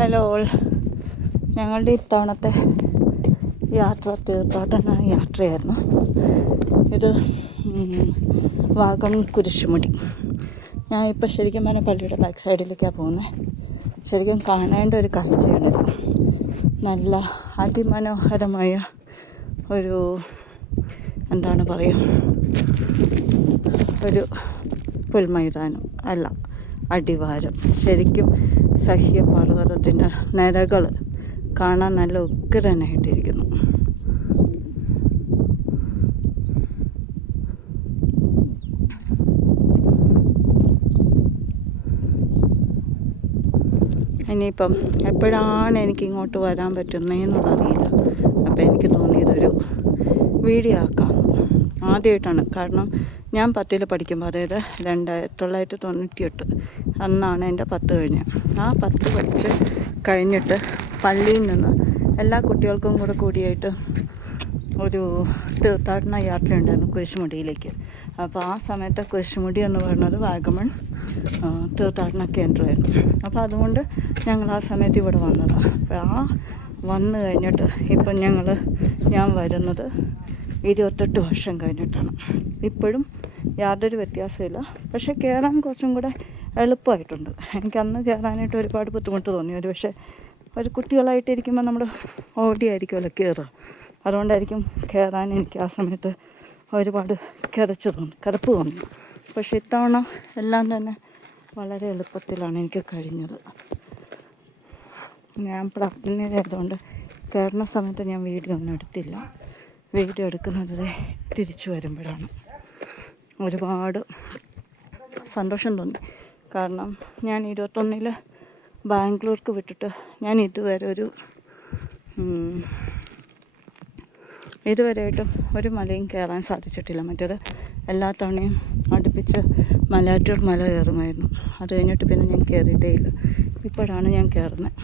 Hello all, ഞങ്ങളുടെ ഇത്തവണത്തെ യാത്ര തീർത്ഥാടന യാത്രയായിരുന്നു. ഇത് വാഗമൺ കുരിശുമുടി. ഞാൻ ഇപ്പോൾ ശരിക്കും പറഞ്ഞാൽ പള്ളിയുടെ ബാക്ക് സൈഡിലേക്കാണ് പോകുന്നത്. ശരിക്കും കാണേണ്ട ഒരു കാഴ്ചയാണിത്. നല്ല അതിമനോഹരമായ ഒരു എന്താണ് പറയുക, ഒരു പുൽമൈതാനം അല്ല, അടിവാരം. ശരിക്കും സഹ്യപർവ്വതത്തിൻ്റെ നിരകൾ കാണാൻ നല്ല ഉഗ്രനായിട്ടിരിക്കുന്നു. ഇനിയിപ്പം എപ്പോഴാണ് എനിക്ക് ഇങ്ങോട്ട് വരാൻ പറ്റുന്നതെന്നുള്ളതറിയില്ല. അപ്പോൾ എനിക്ക് തോന്നിയതൊരു വീഡിയോ ആക്കാം. ആദ്യമായിട്ടാണ്, കാരണം ഞാൻ 10ൽ പഠിക്കുമ്പോൾ, അതായത് 1998 അന്നാണ് എൻ്റെ 10 കഴിഞ്ഞത്. ആ 10 പഠിച്ച് കഴിഞ്ഞിട്ട് പള്ളിയിൽ നിന്ന് എല്ലാ കുട്ടികൾക്കും കൂടിയായിട്ട് ഒരു തീർത്ഥാടന യാത്ര ഉണ്ടായിരുന്നു കുരിശുമുടിയിലേക്ക്. അപ്പോൾ ആ സമയത്ത് കുരിശുമുടി എന്ന് പറയുന്നത് വാഗമൺ തീർത്ഥാടന കേന്ദ്രമായിരുന്നു. അപ്പോൾ അതുകൊണ്ട് ഞങ്ങൾ ആ സമയത്ത് ഇവിടെ വന്നതാണ്. അപ്പോൾ ആ വന്നു കഴിഞ്ഞിട്ട് ഇപ്പം ഞാൻ വരുന്നത് 28 വർഷം കഴിഞ്ഞിട്ടാണ്. ഇപ്പോഴും യാതൊരു വ്യത്യാസമില്ല. പക്ഷേ കയറാൻ കുറച്ചും കൂടെ എളുപ്പമായിട്ടുണ്ട്. എനിക്കന്ന് കയറാനായിട്ട് ഒരുപാട് ബുദ്ധിമുട്ട് തോന്നി. പക്ഷേ ഒരു കുട്ടികളായിട്ടിരിക്കുമ്പോൾ നമ്മൾ ഓടിയായിരിക്കുമല്ലോ കയറുക. അതുകൊണ്ടായിരിക്കും കയറാൻ എനിക്ക് ആ സമയത്ത് ഒരുപാട് കിടപ്പ് തോന്നി. പക്ഷേ ഇത്തവണ എല്ലാം തന്നെ വളരെ എളുപ്പത്തിലാണ് എനിക്ക് കഴിഞ്ഞത്. ഞാൻ പ്രാർത്ഥനയിലായതുകൊണ്ട് കയറുന്ന സമയത്ത് ഞാൻ വീഡിയോ ഒന്നും എടുത്തില്ല. വീഡിയോ എടുക്കുന്നത് തിരിച്ചു വരുമ്പോഴാണ്. ഒരുപാട് സന്തോഷം തോന്നി. കാരണം ഞാൻ 21ൽ ബാംഗ്ലൂർക്ക് വിട്ടിട്ട് ഞാൻ ഇതുവരെയായിട്ടും ഒരു മലയും കയറാൻ സാധിച്ചിട്ടില്ല. മറ്റേത് എല്ലാ തവണയും അടുപ്പിച്ച് മലയാറ്റൂർ മല കയറുമായിരുന്നു. അത് കഴിഞ്ഞിട്ട് പിന്നെ ഞാൻ കയറിയിട്ടേ ഇല്ല. ഇപ്പോഴാണ് ഞാൻ കയറുന്നത്.